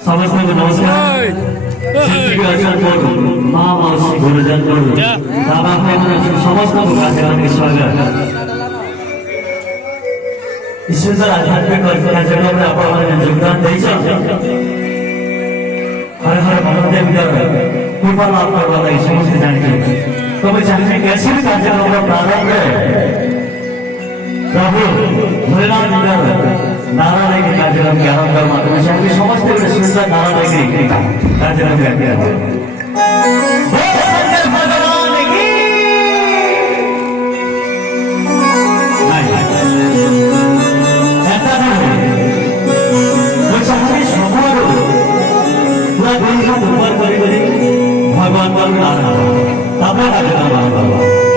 समस्त को नमस्कार महामावसी गुरुजन बाबा समस्त को स्वागत सुंदर आध्यात्मिक कार्यक्रम में आप योगदान हर हर महादेव कृपा लाभ करने समस्त जाने तब चाहे कैसे भी कार्यक्रम का प्रारंभ है प्रभु भोलेनाथ नारा लेके कार्यक्रम के आरंभ कर माध्यम से हम समस्त सुंदर नारा लेके कार्यक्रम करते हैं भगवान का नारा तब भोलेनाथ